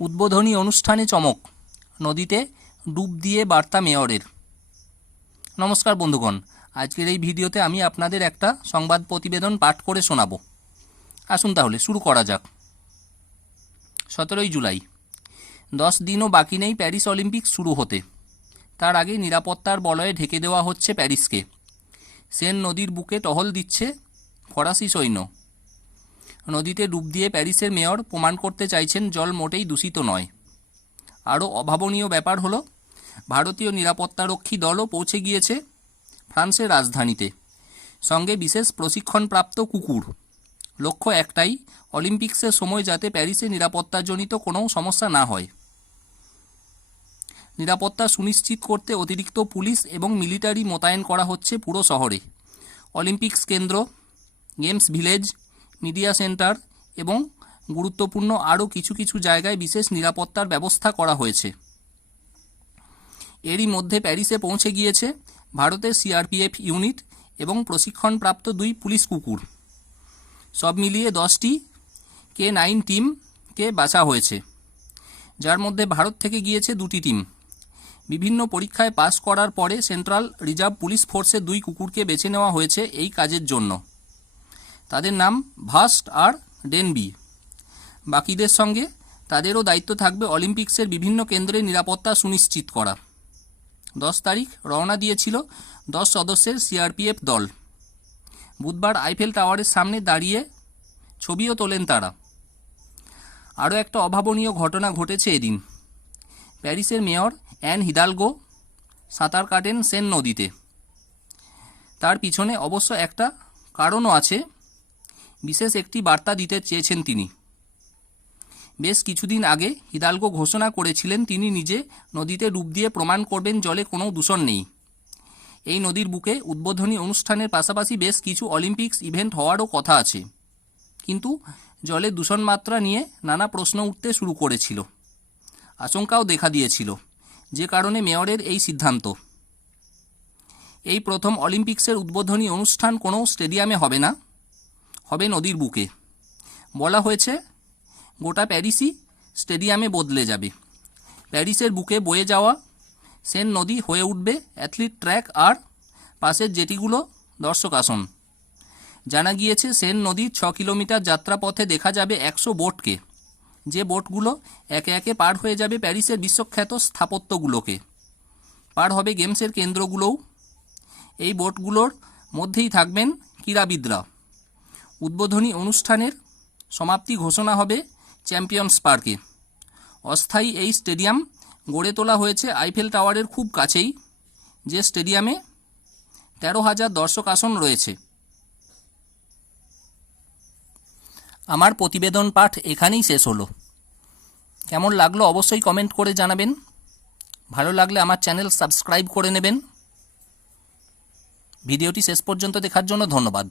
উদ্বোধনী অনুষ্ঠানে চমক, নদীতে ডুব দিয়ে বার্তা মেয়রের। নমস্কার বন্ধুগণ, আজকের এই ভিডিওতে আমি আপনাদের একটা সংবাদ প্রতিবেদন পাঠ করে শোনাব। আসুন তাহলে শুরু করা যাক। 17 জুলাই, 10 দিনও বাকি নেই প্যারিস অলিম্পিক শুরু হতে। তার আগে নিরাপত্তার বলয়ে ঢেকে দেওয়া হচ্ছে প্যারিসকে। সেন নদীর বুকে টহল দিচ্ছে ফরাসি সৈন্য। নদীতে ডুব দিয়ে প্যারিসের মেয়র প্রমাণ করতে চাইছেন জল মোটেই দূষিত নয়। আরও অভাবনীয় ব্যাপার হলো, ভারতীয় নিরাপত্তারক্ষী দলও পৌঁছে গিয়েছে ফ্রান্সের রাজধানীতে, সঙ্গে বিশেষ প্রশিক্ষণপ্রাপ্ত কুকুর। লক্ষ্য একটাই, অলিম্পিক্সের সময় যাতে প্যারিসে নিরাপত্তাজনিত কোনো সমস্যা না হয়। নিরাপত্তা সুনিশ্চিত করতে অতিরিক্ত পুলিশ এবং মিলিটারি মোতায়েন করা হচ্ছে পুরো শহরে। অলিম্পিক্স কেন্দ্র, গেমস ভিলেজ, মিডিয়া সেন্টার এবং গুরুত্বপূর্ণ আরও কিছু কিছু জায়গায় বিশেষ নিরাপত্তার ব্যবস্থা করা হয়েছে। এরই মধ্যে প্যারিসে পৌঁছে গিয়েছে ভারতের সিআরপিএফ ইউনিট এবং প্রশিক্ষণপ্রাপ্ত 2 পুলিশ কুকুর। সব মিলিয়ে 10টি K9 টিমকে বাছা হয়েছে, যার মধ্যে ভারত থেকে গিয়েছে 2টি টিম। বিভিন্ন পরীক্ষায় পাস করার পরে সেন্ট্রাল রিজার্ভ পুলিশ ফোর্সের 2 কুকুরকে বেছে নেওয়া হয়েছে এই কাজের জন্য। তাদের নাম ভাস্ট আর ডেনবি। বাকিদের সঙ্গে তাদেরও দায়িত্ব থাকবে অলিম্পিক্সের বিভিন্ন কেন্দ্রে নিরাপত্তা সুনিশ্চিত করা। 10 তারিখ রওনা দিয়েছিল 10 সদস্যের সিআরপিএফ দল। বুধবার আইফেল টাওয়ারের সামনে দাঁড়িয়ে ছবিও তোলেন তারা। আরও একটা অভাবনীয় ঘটনা ঘটেছে এদিন। প্যারিসের মেয়র অ্যান হিদালগো সাঁতার কাটেন সেন নদীতে। তার পিছনে অবশ্য একটা কারণও আছে। বিশেষ একটি বার্তা দিতে চেয়েছেন তিনি। বেশ কিছুদিন আগে হিদালগো ঘোষণা করেছিলেন তিনি নিজে নদীতে ডুব দিয়ে প্রমাণ করবেন জলে কোনো দূষণ নেই। এই নদীর বুকে উদ্বোধনী অনুষ্ঠানের পাশাপাশি বেশ কিছু অলিম্পিক্স ইভেন্ট হওয়ারও কথা আছে, কিন্তু জলের দূষণ মাত্রা নিয়ে নানা প্রশ্ন উঠতে শুরু করেছিল। আশঙ্কাও দেখা দিয়েছিল, যে কারণে মেয়রের এই সিদ্ধান্ত। এই প্রথম অলিম্পিক্সের উদ্বোধনী অনুষ্ঠান কোনো স্টেডিয়ামে হবে না, হবে নদীর বুকে। বলা হয়েছে গোটা প্যারিসই স্টেডিয়ামে বদলে যাবে। প্যারিসের বুকে বয়ে যাওয়া সেন নদী হয়ে উঠবে অ্যাথলিট ট্র্যাক আর পাশের জেটিগুলো দর্শক আসন। জানা গিয়েছে সেন নদীর 6 কিলোমিটার যাত্রাপথে দেখা যাবে 100 বোটকে, যে বোটগুলো একে একে পার হয়ে যাবে প্যারিসের বিশ্বখ্যাত স্থাপত্যগুলোকে। পার হবে গেমসের কেন্দ্রগুলোও। এই বোটগুলোর মধ্যেই থাকবেন ক্রীড়াবিদরা। উদ্বোধনী অনুষ্ঠানের সমাপ্তি ঘোষণা হবে চ্যাম্পিয়ন্স পার্কে। অস্থায়ী এই স্টেডিয়াম গড়ে তোলা হয়েছে আইফেল টাওয়ারের খুব কাছেই, যে স্টেডিয়ামে 13,000 দর্শক আসন রয়েছে। আমার প্রতিবেদন পাঠ এখানেই শেষ হলো। কেমন লাগলো অবশ্যই কমেন্ট করে জানাবেন। ভালো লাগলে আমার চ্যানেল সাবস্ক্রাইব করে নেবেন। ভিডিওটি শেষ পর্যন্ত দেখার জন্য ধন্যবাদ।